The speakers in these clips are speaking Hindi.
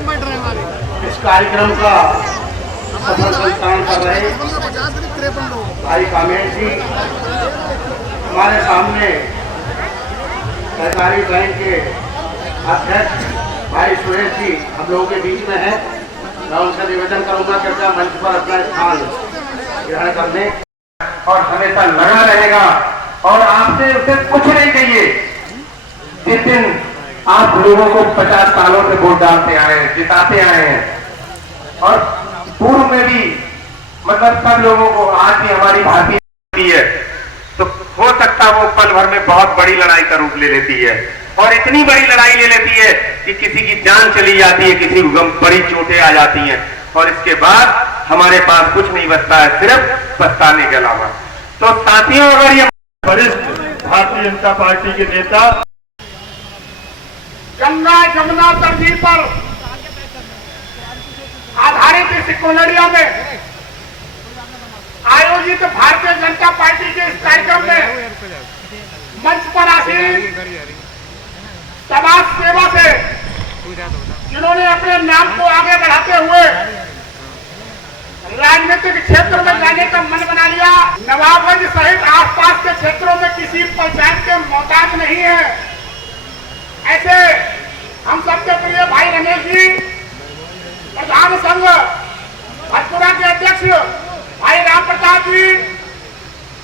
इस कार्यक्रम का सफल संचालन कर रहे भाई कामेश जी हमारे सामने सहकारी बैंक के अध्यक्ष भाई सुरेश जी हम लोगों के बीच में है। मैं उनसे निवेदन करूंगा कृपया मंच पर अपना स्थान ग्रहण करने और हमेशा लगा रहेगा और आपसे उसे कुछ नहीं चाहिए। जिस दिन आप लोगों को 50 सालों से वोट डालते आए हैं, जिताते आए हैं और पूर्व में भी मतलब सब लोगों को आज भी हमारी भारतीय है तो हो सकता वो पल भर में बहुत बड़ी लड़ाई का रूप ले लेती है और इतनी बड़ी लड़ाई ले लेती है कि किसी की जान चली जाती है, किसी को बड़ी चोटें आ जाती हैं और इसके बाद हमारे पास कुछ नहीं बचता है सिर्फ पछताने के अलावा। तो साथियों अगर ये वरिष्ठ भारतीय जनता पार्टी के नेता गंगा जमुना तर्जी पर आधारित इस कोलरिया में आयोजित भारतीय जनता पार्टी के इस कार्यक्रम में मंच पर आसीन समाज सेवा से जिन्होंने अपने नाम को आगे बढ़ाते हुए राजनीतिक क्षेत्र में जाने का मन बना लिया, नवाबगंज सहित आसपास के क्षेत्रों में किसी पहचान के मोहताज नहीं है, ऐसे हम सबके प्रिय भाई रमेश जी प्रधान संघ भटपुरा के अध्यक्ष भाई राम प्रताप जी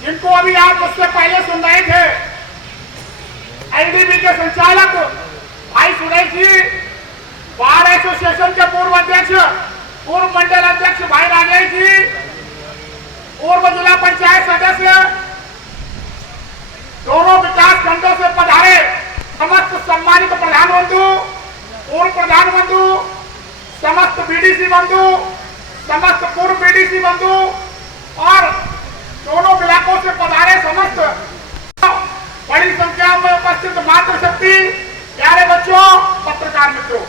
जिनको अभी आप उससे पहले सुन रहे थे, एलडीबी के संचालक भाई सुरेश जी, बार एसोसिएशन के पूर्व अध्यक्ष पूर्व मंडल अध्यक्ष भाई राजेश जी, पूर्व जिला पंचायत सदस्य, दोनों विकास खंडों से पधारे समस्त सम्मानित प्रधान बंधु, पूर्व प्रधान बंधु, समस्त बीडीसी बंधु, समस्त पूर्व बीडीसी बंधु और दोनों इलाकों से पधारे समस्त बड़ी संख्या में उपस्थित मातृशक्ति, प्यारे बच्चों, पत्रकार मित्रों,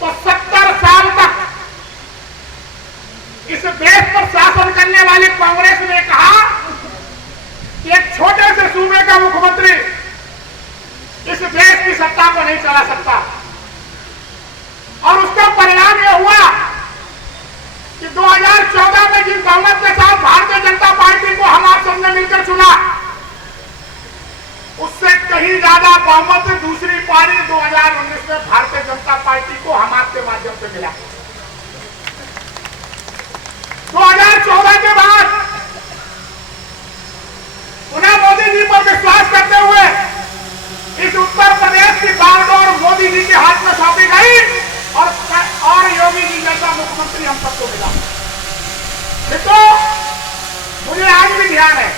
तो 70 साल तक इस देश पर शासन करने वाली कांग्रेस ने कहा कि एक छोटे से सूबे का मुख्यमंत्री इस देश की सत्ता को नहीं चला सकता और उसका परिणाम यह हुआ कि 2014 में जिस बहुमत के साथ भारतीय जनता पार्टी को हम आप सबने मिलकर चुना उससे कहीं ज्यादा बहुमत दूसरी पारी 2019 में भारतीय जनता पार्टी को हम आपके माध्यम से मिला। 2014 के बाद पुनः मोदी जी पर विश्वास करते हुए इस उत्तर प्रदेश की बागडोर मोदी जी के हाथ में सौंपी गई और योगी जी जैसा मुख्यमंत्री हम सबको मिला। तो मुझे आज भी ध्यान है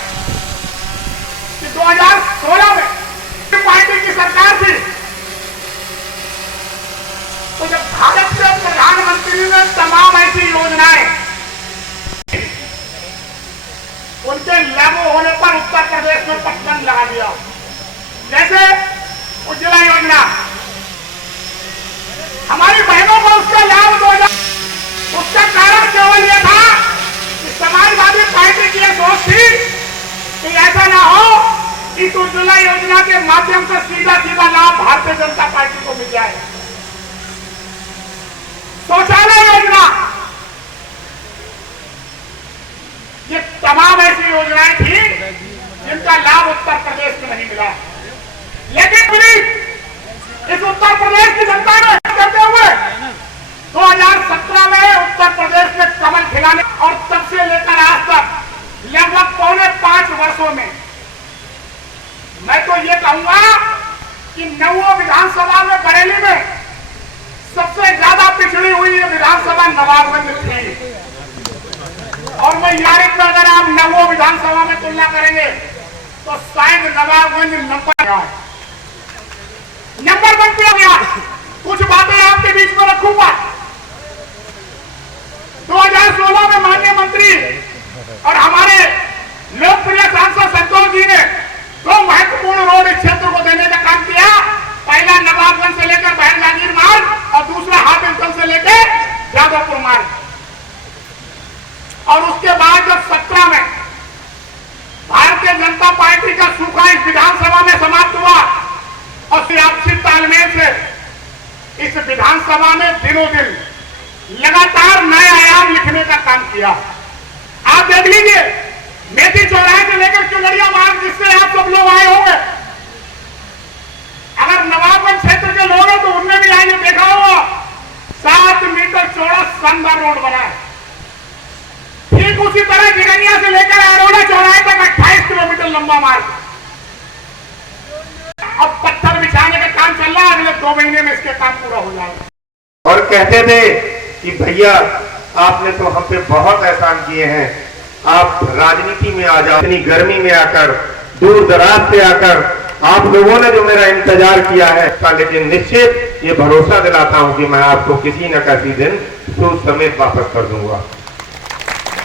कि 2016 में पार्टी की सरकार थी तो जब भारत के प्रधानमंत्री ने तमाम ऐसी योजनाएं उनके लागू होने पर उत्तर प्रदेश में प्रतिबंध लगा दिया, जैसे उज्ज्वला योजना, हमारी बहनों को उसका लाभ दो। उसका कारण केवल यह था कि समाजवादी पार्टी की यह सोच थी कि ऐसा ना हो इस उज्ज्वला योजना के माध्यम से सीधा सीधा लाभ भारतीय जनता पार्टी को मिल जाए। शौचालय योजना, ये तमाम ऐसी योजनाएं थी जिनका लाभ उत्तर प्रदेश में नहीं मिला, लेकिन इस उत्तर प्रदेश की जनता ने करते हुए 2017 में उत्तर प्रदेश में कमल खिलाने और तब से लेकर आज तक लगभग पौने 5 वर्षों में मैं तो ये कहूंगा कि नवों विधानसभा में बरेली में सबसे ज्यादा पिछड़ी हुई ये विधानसभा नवाबगंज थी और मैं यारिक में अगर आप नवों विधानसभा में तुलना करेंगे तो शायद नवाबगंज नंबर 1 पे हो गया। कुछ बातें आपके बीच में रखूंगा। 2016 में माननीय मंत्री और हमारे लोकप्रिय सांसद संतोष जी ने 2 महत्वपूर्ण रोड इस क्षेत्र को देने का काम किया। पहला नवाबगंज से लेकर बहन जागीर मार्ग और दूसरा हाफिजगंज से लेकर जादवपुर मार्ग। और उसके बाद जब 17 में भारतीय जनता पार्टी का सूखा इस विधानसभा में समाप्त हुआ विधानसभा में दिनों दिन लगातार नए आयाम लिखने का काम किया। आप देख लीजिए, मेथी चौराहे से लेकर चुनरिया मार्ग जिससे आप सब लोग आए होंगे, अगर नवाबगंज क्षेत्र के लोग हैं तो उनने भी आइए देखा होगा, 7 मीटर चौड़ा शानदार रोड बना है। ठीक उसी तरह जिगनिया से लेकर अरोड़ा चौराहे तक 28 किलोमीटर लंबा मार्ग। अब पत्थर बिछाने का काम चल रहा है, अगले 2 महीने में इसके काम पूरा हो जाएगा। और कहते थे कि भैया आपने तो हम पे बहुत एहसान किए हैं, आप राजनीति में आ जाओ। इतनी गर्मी में आकर, दूर दराज से आकर आप लोगों ने जो मेरा इंतजार किया है, लेकिन निश्चित ये भरोसा दिलाता हूं कि मैं आपको किसी न किसी दिन सूद समेत वापस कर दूंगा।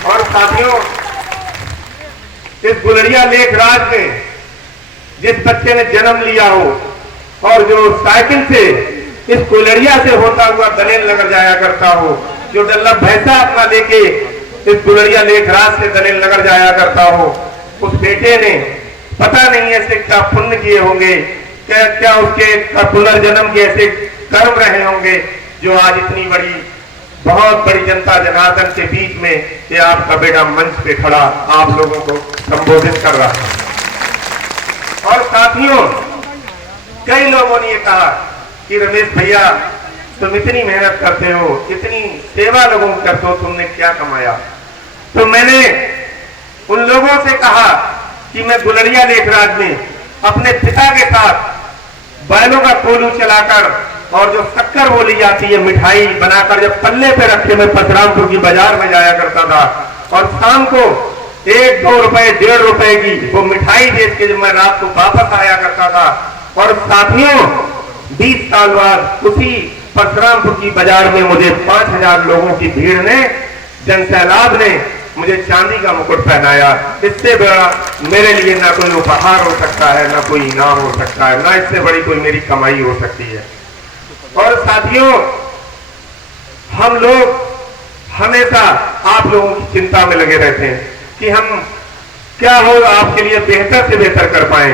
और साथियों, इस गुलरिया लेख राज में जिस बच्चे ने जन्म लिया हो और जो साइकिल से इस गुलरिया से होता हुआ दलेल नगर जाया करता हो, जो डल्ला भैंसा अपना लेके इस गुलरिया लेख राज से दलेल नगर जाया करता हो, उस बेटे ने पता नहीं ऐसे क्या पुण्य किए होंगे, क्या उसके पुनर्जन्म के ऐसे कर्म रहे होंगे जो आज इतनी बड़ी, बहुत बड़ी जनता जनार्दन के बीच में ये आपका बेटा मंच पे खड़ा आप लोगों को संबोधित कर रहा है। और साथियों, कई लोगों ने ये कहा कि रमेश भैया तुम इतनी मेहनत करते हो, इतनी सेवा लोगों को करते हो, तुमने क्या कमाया? तो मैंने उन लोगों से कहा कि मैं गुलरिया लेखराज में अपने पिता के साथ बैलों का कोलू चलाकर और जो शक्कर बोली जाती है मिठाई बनाकर जब पल्ले पे रखे मैं परशुरामपुर की बाजार में जाया करता था और शाम को 1-2 रुपए 1.5 रुपए की वो मिठाई बेच के जब मैं रात को वापस आया करता था। और साथियों, 20 साल बाद उसी परशुरामपुर की बाजार में मुझे 5000 लोगों की भीड़ ने, जनसैलाब ने मुझे चांदी का मुकुट पहनाया। इससे बड़ा मेरे लिए ना कोई उपहार हो सकता है, ना कोई इनाम हो सकता है, ना इससे बड़ी कोई मेरी कमाई हो सकती है। और साथियों, हम लोग हमेशा आप लोगों की चिंता में लगे रहते हैं कि हम क्या होगा आपके लिए बेहतर से बेहतर कर पाए,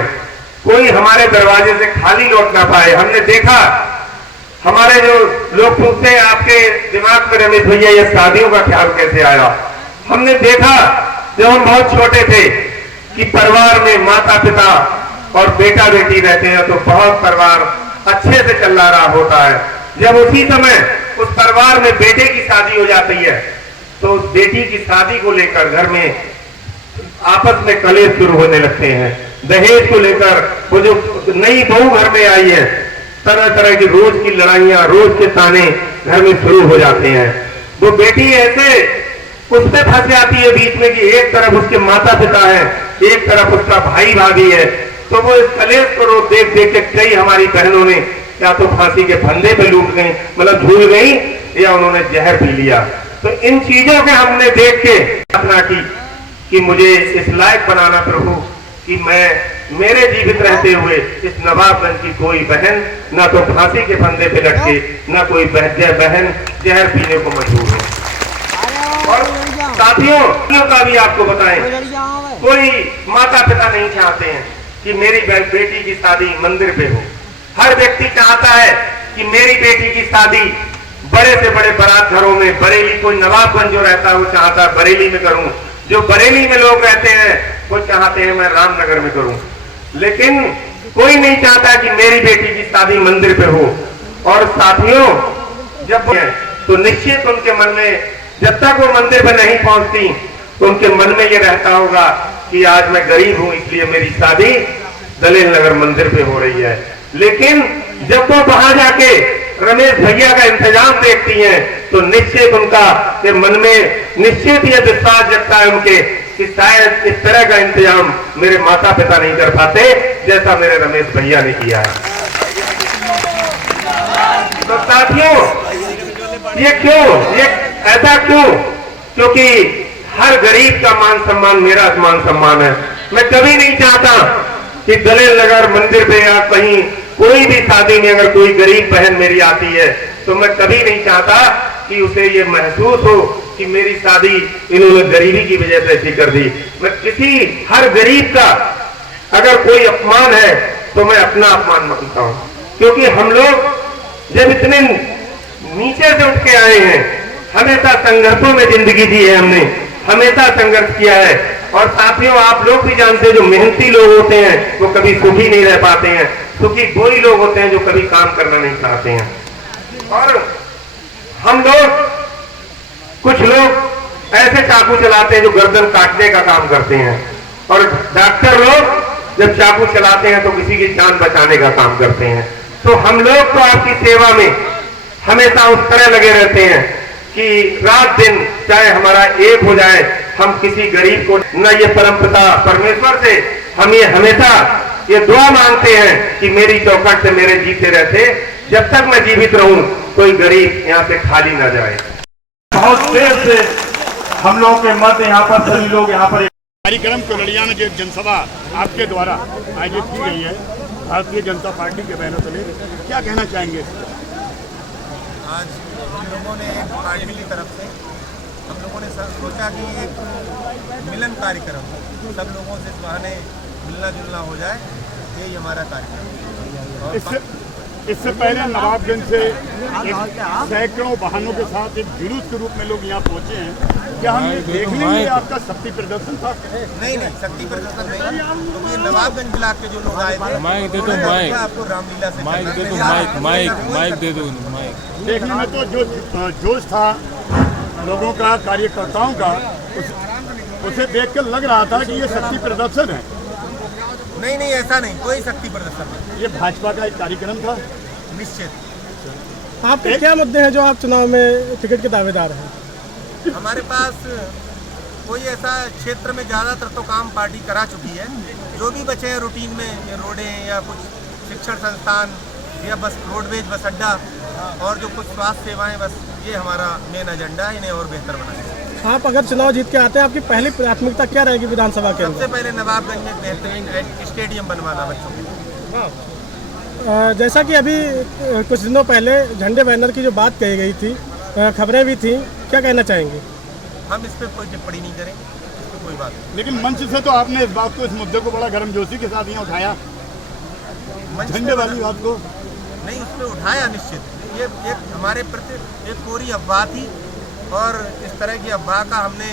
कोई हमारे दरवाजे से खाली लौट ना पाए। हमने देखा, हमारे जो लोग पूछते हैं आपके दिमाग में रमेश भैया ये शादियों का ख्याल कैसे आया, हमने देखा जब हम बहुत छोटे थे कि परिवार में माता पिता और बेटा बेटी रहते हैं तो बहुत परिवार अच्छे से चल रहा होता है। जब उसी समय उस परिवार में बेटे की शादी हो जाती है तो उस बेटी की शादी को लेकर घर में आपस में कलेश शुरू होने लगते हैं। दहेज को लेकर वो जो नई बहू घर में आई है, तरह तरह की रोज की लड़ाइयां, रोज के ताने घर में शुरू हो जाते हैं। वो बेटी ऐसे उसमें फंस जाती है बीच में कि एक तरफ उसके माता पिता है, एक तरफ उसका भाई भाभी है। तो वो इस कलेश को देख देख के कई हमारी बहनों ने या तो फांसी के फंदे पे लूट गई, मतलब झूल गई, या उन्होंने जहर पी लिया। तो इन चीजों के हमने देख के प्रार्थना की कि मुझे इस लायक बनाना प्रभु कि मैं मेरे जीवित रहते हुए इस नवाबगंज की कोई बहन ना तो फांसी के फंदे पे लटके, ना कोई बहन जहर पीने को मजबूर हो। और साथियों का भी आपको बताएं, कोई माता पिता नहीं चाहते हैं कि मेरी बेटी की शादी मंदिर पे हो। हर व्यक्ति चाहता है कि मेरी बेटी की शादी बड़े से बड़े बारात घरों में, बरेली, कोई नवाबगंज जो रहता है वो चाहता है बरेली में करूं, जो बरेली में लोग रहते हैं वो चाहते हैं मैं रामनगर में करूं। लेकिन कोई नहीं चाहता कि मेरी बेटी की शादी मंदिर पे हो। और साथियों, जब तो निश्चित उनके मन में जब तक वो मंदिर पे नहीं पहुंचती तो उनके मन में ये रहता होगा कि आज मैं गरीब हूं इसलिए मेरी शादी दलेल नगर मंदिर पे हो रही है। लेकिन जब वो वहां जाके रमेश भैया का इंतजाम देखती हैं तो निश्चित उनका के मन में निश्चित ये विश्वास जगता है उनके कि शायद इस तरह का इंतजाम मेरे माता पिता नहीं कर पाते जैसा मेरे रमेश भैया ने किया है। तो साथियों, ये क्यों, ये ऐसा क्यों? क्योंकि हर गरीब का मान सम्मान मेरा मान सम्मान है। मैं कभी नहीं चाहता कि दलेल नगर मंदिर पे या कहीं कोई भी शादी में अगर कोई गरीब बहन मेरी आती है तो मैं कभी नहीं चाहता कि उसे ये महसूस हो कि मेरी शादी इन्होंने गरीबी की वजह से ऐसी कर दी। मैं किसी हर गरीब का अगर कोई अपमान है तो मैं अपना अपमान मानता हूं, क्योंकि हम लोग जब इतने नीचे से उठ के आए हैं, हमेशा संघर्षों में जिंदगी जी है, हमने हमेशा संघर्ष किया है। और साथियों, आप लोग भी जानते हैं जो मेहनती लोग होते हैं वो कभी सुखी नहीं रह पाते हैं। सुखी वही लोग होते हैं जो कभी काम करना नहीं चाहते हैं। और हम लोग, कुछ लोग ऐसे चाकू चलाते हैं जो गर्दन काटने का काम करते हैं, और डॉक्टर लोग जब चाकू चलाते हैं तो किसी की जान बचाने का काम करते हैं। तो हम लोग तो आपकी सेवा में हमेशा उस तरह लगे रहते हैं कि रात दिन चाहे हमारा एक हो जाए, हम किसी गरीब को न, ये परमपिता परमेश्वर से हम ये हमेशा ये दुआ मांगते हैं कि मेरी चौखट से मेरे जीते रहते, जब तक मैं जीवित रहूं कोई गरीब यहाँ से खाली ना जाए। बहुत देर से हम लोगों के मत यहाँ पर सभी लोग यहाँ पर कार्यक्रम कोलड़िया में जो जनसभा आपके द्वारा आयोजित की गई है भारतीय जनता पार्टी के बैनर तले, क्या कहना चाहेंगे? आज हम लोगों ने एक पार्टी की तरफ से हम लोगों ने सोचा कि एक मिलन कार्यक्रम, सब लोगों से बहाने मिलना जुलना हो जाए, यही हमारा कार्यक्रम। और इससे पहले नवाबगंज से सैकड़ों वाहनों के साथ एक जुलूस के रूप में लोग यहाँ पहुँचे हैं, क्या हम देखने में आपका शक्ति प्रदर्शन था? नहीं, शक्ति प्रदर्शन नहीं, क्योंकि तो नवाबगंज ब्लॉक के जो लोग आए थे, माइक दे दो, माइक आपको रामलीला से माइक दे दो, माइक दे दो, माइक। देखने में तो जो जोश था लोगों का, कार्यकर्ताओं का, उसे देखकर लग रहा था कि ये शक्ति प्रदर्शन है। नहीं, ऐसा नहीं, कोई शक्ति प्रदर्शन नहीं। ये भाजपा का एक कार्यक्रम था। निश्चित। आपके क्या मुद्दे हैं जो आप चुनाव में टिकट के दावेदार हैं? हमारे पास कोई ऐसा क्षेत्र में ज़्यादातर तो काम पार्टी करा चुकी है, जो भी बचे हैं रूटीन में, ये रोडें या कुछ शिक्षण संस्थान या बस रोडवेज, बस अड्डा और जो कुछ स्वास्थ्य सेवाएं, बस ये हमारा मेन एजेंडा है, इन्हें और बेहतर बनाना। आप अगर चुनाव जीत के आते हैं, आपकी पहली प्राथमिकता क्या रहेगी विधानसभा के अंदर? सबसे पहले नवाबगंज में बेहतरीन स्टेडियम बनवाना बच्चों के। जैसा कि अभी कुछ दिनों पहले झंडे बैनर की जो बात कही गई थी, खबरें भी थी, क्या कहना चाहेंगे? हम इस पर कोई टिप्पणी नहीं करें, इस पर कोई बात नहीं। लेकिन मंच से तो आपने इस बात को, इस मुद्दे को बड़ा गर्मजोशी के साथ यहाँ उठाया, झंडे वाली बात को। नहीं, उस पर उठाया निश्चित। ये एक हमारे प्रति एक पूरी अफवाह थी, और इस तरह की अफवाह का हमने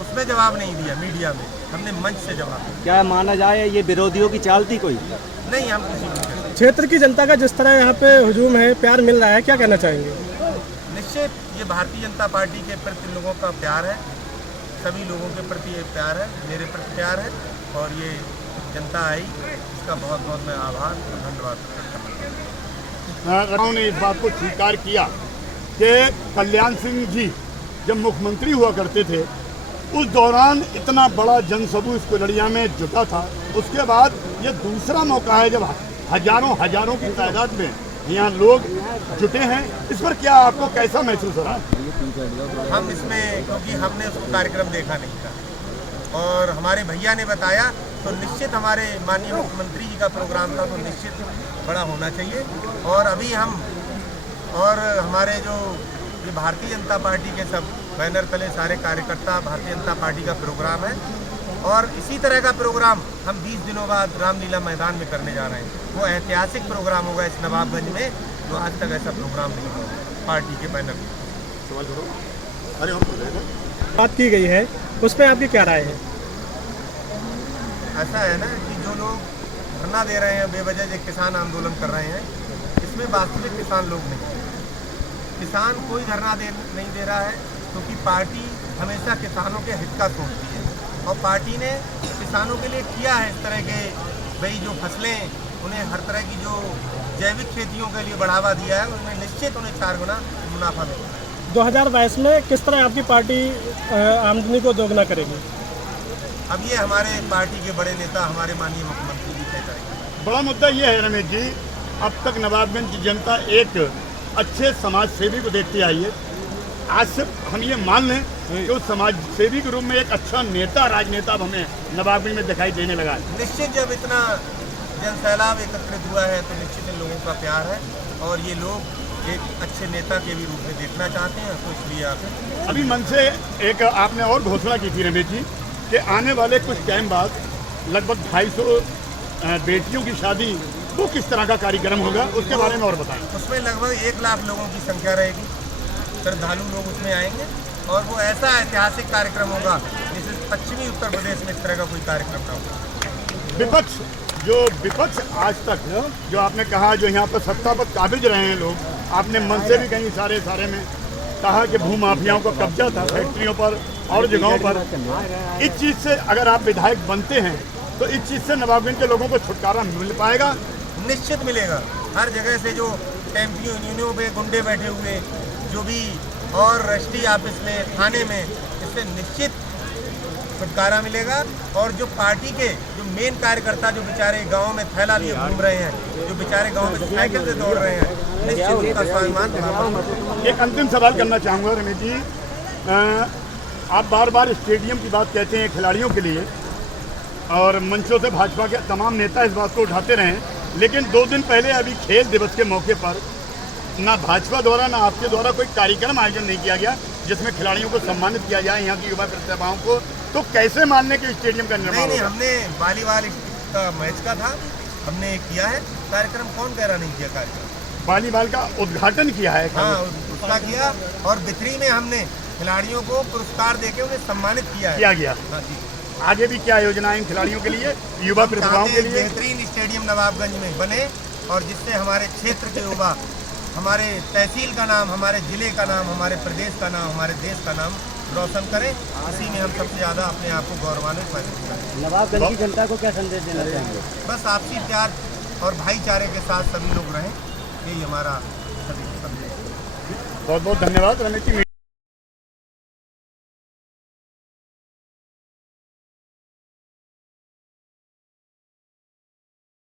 उसमें जवाब नहीं दिया, मीडिया में हमने मंच से जवाब दिया। क्या माना जाए ये विरोधियों की चाल थी कोई? नहीं, हम किसी को। क्षेत्र की जनता का जिस तरह यहाँ पे हुजूम है, प्यार मिल रहा है, क्या कहना चाहेंगे? निश्चित, ये भारतीय जनता पार्टी के प्रति लोगों का प्यार है, सभी लोगों के प्रति ये प्यार है, मेरे प्रति प्यार है, और ये जनता आई, इसका बहुत बहुत मैं आभार और धन्यवाद करता हूँ। ने इस बात को स्वीकार किया कि कल्याण सिंह जी जब मुख्यमंत्री हुआ करते थे, उस दौरान इतना बड़ा जनसमूह इस कोलड़िया में जुटा था। उसके बाद ये दूसरा मौका है जब हजारों की तादाद में यहाँ लोग जुटे हैं। इस पर क्या आपको कैसा महसूस हो रहा है? हम इसमें, क्योंकि हमने उसको कार्यक्रम देखा नहीं था और हमारे भैया ने बताया, तो निश्चित हमारे माननीय मुख्यमंत्री जी का प्रोग्राम था, तो निश्चित बड़ा होना चाहिए। और अभी हम और हमारे जो ये भारतीय जनता पार्टी के सब बैनर तले सारे कार्यकर्ता, भारतीय जनता पार्टी का प्रोग्राम है, और इसी तरह का प्रोग्राम हम 20 दिनों बाद रामलीला मैदान में करने जा रहे हैं। वो ऐतिहासिक प्रोग्राम होगा इस नवाबगंज में, जो आज तक ऐसा प्रोग्राम नहीं हुआ पार्टी के बैनर में। बात की गई है, उस पर आपकी क्या राय है? ऐसा है ना कि जो लोग धरना दे रहे हैं बेवजह, जो किसान आंदोलन कर रहे हैं, इसमें वास्तविक किसान लोग नहीं। किसान कोई धरना नहीं दे रहा है, क्योंकि पार्टी हमेशा किसानों के हित का सोचती है, और पार्टी ने किसानों के लिए किया है इस तरह के, भाई जो फसलें, उन्हें हर तरह की जो जैविक खेतियों के लिए बढ़ावा दिया है, उन्हें निश्चित उन्हें 4 गुना मुनाफा मिला। 2022 में किस तरह आपकी पार्टी आमदनी को दोगुना करेगी? अब ये हमारे पार्टी के बड़े नेता, हमारे माननीय मुख्यमंत्री जी तय करेंगे। बड़ा मुद्दा ये है रमेश जी, अब तक नवाबगंज की जनता एक अच्छे समाज सेवी को देखती आई है। आज से हम ये मान लें कि उस समाज सेवी के रूप में एक अच्छा नेता, राजनेता अब हमें नवाबगंज में दिखाई देने लगा है। निश्चित, जब इतना जनसैलाब एकत्रित हुआ है, तो निश्चित इन लोगों का प्यार है, और ये लोग एक अच्छे नेता के भी रूप में देखना चाहते हैं, तो इसलिए आप अभी मन से एक आपने और घोषणा की थी रमेश जी कि आने वाले कुछ टाइम बाद लगभग 250 बेटियों की शादी वो किस तरह का कार्यक्रम होगा उसके बारे में और बताएं। उसमें लगभग 1 लाख लोगों की संख्या रहेगी, श्रद्धालु लोग उसमें आएंगे और वो ऐसा ऐतिहासिक कार्यक्रम होगा जिसे पश्चिमी उत्तर प्रदेश में इस तरह का कोई कार्यक्रम ना हो। विपक्ष आज तक जो आपने कहा, जो यहाँ पर सत्ता पर काबिज रहे हैं लोग, आपने मन से भी कहीं सारे में कहा कि भू माफियाओं का कब्जा था फैक्ट्रियों पर और जगहों पर। इस चीज़ से अगर आप विधायक बनते हैं तो इस चीज़ से नवाबगंज के लोगों को छुटकारा मिल पाएगा? निश्चित मिलेगा। हर जगह से जो टेम्पो यूनियनों पे गुंडे बैठे हुए, जो भी और रजिस्ट्री ऑफिस में, थाने में, इससे निश्चित छुटकारा मिलेगा। और जो पार्टी के जो मेन कार्यकर्ता जो बेचारे गांव में थैला लिए घूम रहे हैं, जो बेचारे गांव में साइकिल से दौड़ रहे हैं, निश्चित उनका स्वाभिमान। एक अंतिम सवाल करना चाहूँगा रमेश जी, आप बार बार स्टेडियम की बात कहते हैं खिलाड़ियों के लिए और मंचों से भाजपा के तमाम नेता इस बात को उठाते रहे, लेकिन 2 दिन पहले अभी खेल दिवस के मौके पर ना भाजपा द्वारा ना आपके द्वारा कोई कार्यक्रम आयोजन नहीं किया गया जिसमें खिलाड़ियों को सम्मानित किया जाए, यहाँ की युवा प्रतिभाओं को। तो कैसे मानने के स्टेडियम का निर्माण? नहीं, हमने वॉलीबॉल का मैच का था, हमने किया है कार्यक्रम। कौन कह रहा नहीं किया कार्यक्रम? वॉलीबॉल का उद्घाटन किया है। हाँ, उसका किया और बिथरी में हमने खिलाड़ियों को पुरस्कार देके उन्हें सम्मानित किया गया। हाँ जी। आगे भी क्या योजनाएं खिलाड़ियों के लिए, युवा प्रतिभाओं के लिए? बेहतरीन स्टेडियम नवाबगंज में बने और जिससे हमारे क्षेत्र के युवा हमारे तहसील का नाम, हमारे ज़िले का नाम, हमारे प्रदेश का नाम, हमारे देश का नाम रोशन करें। इसी में हम सबसे ज़्यादा अपने आप को गौरवान्वित महसूस करें। नवाबगंज की जनता को क्या संदेश देना चाहेंगे? बस आपसी प्यार और भाईचारे के साथ सभी लोग रहें, यही हमारा संदेश। बहुत बहुत धन्यवाद रमेश जी।